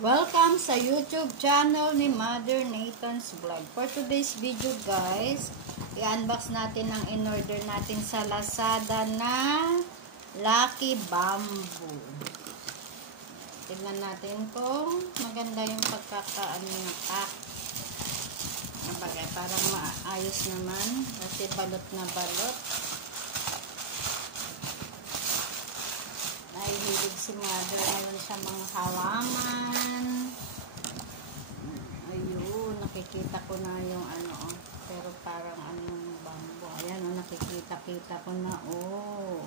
Welcome sa YouTube channel ni Mother Nathan's Vlog. For today's video guys, i-unbox natin ang in-order natin sa Lazada na Lucky Bamboo. Tignan natin kung maganda yung pagkakaano ng pack. Bagay, parang maayos naman kasi balot na balot. Nahihilig si Mother ngayon sa mga halaman. Ayun, nakikita ko na yung ano, pero parang anong bamboo. Ayan, nakikita ko na, oh.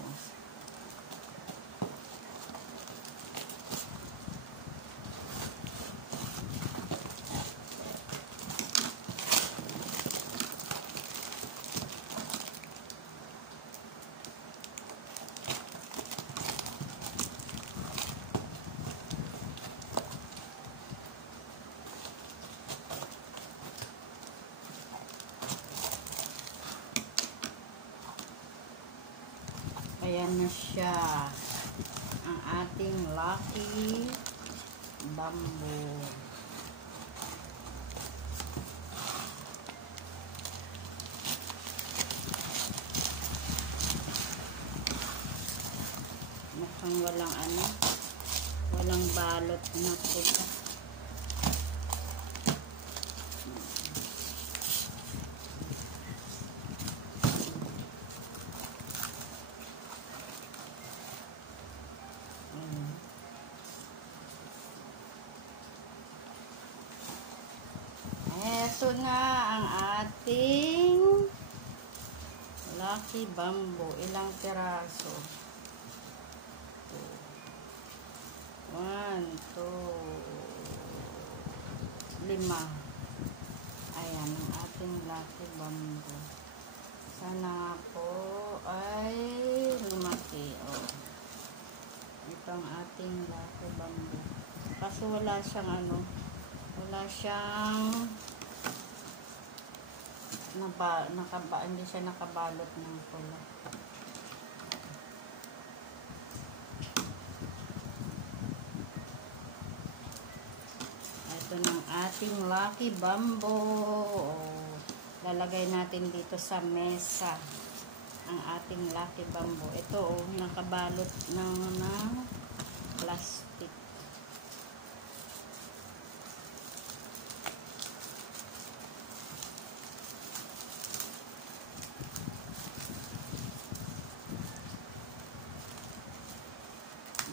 Ayan na siya, ang ating Lucky Bamboo. Mukhang walang balot na puta. Ito na ang ating Lucky Bamboo. Ilang piraso? 1, 2, 5. Ayan ang ating Lucky Bamboo. Sana po ay lumaki. Oh. Ito ang ating Lucky Bamboo. Kaso wala siyang hindi siya nakabalot ng pula. Ito ng ating Lucky Bamboo. Lalagay natin dito sa mesa ang ating Lucky Bamboo. Ito nakabalot ng plastic.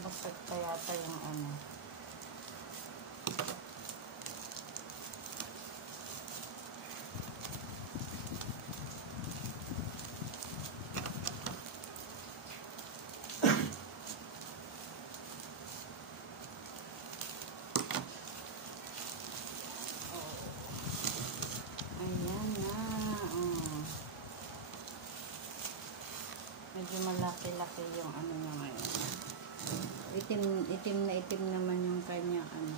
Basag pa yata yung ano. Ayan na. Medyo malaki-laki yung ano niya ngayon. Itim naman yung kanya ano.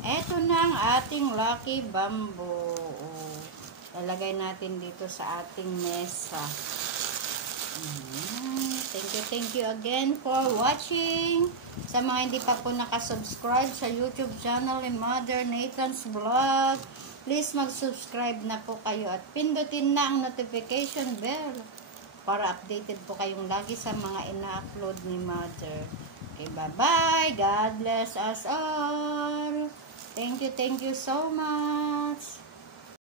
Eto na ang ating Lucky Bamboo. Lalagay natin dito sa ating mesa. Thank you again for watching. Sa mga hindi pa po nakasubscribe sa YouTube channel ni Mother Nathan's Vlog, please mag-subscribe na po kayo at pindutin na ang notification bell para updated po kayong lagi sa mga ina-upload ni Mother. Okay, bye-bye. God bless us all. Thank you so much.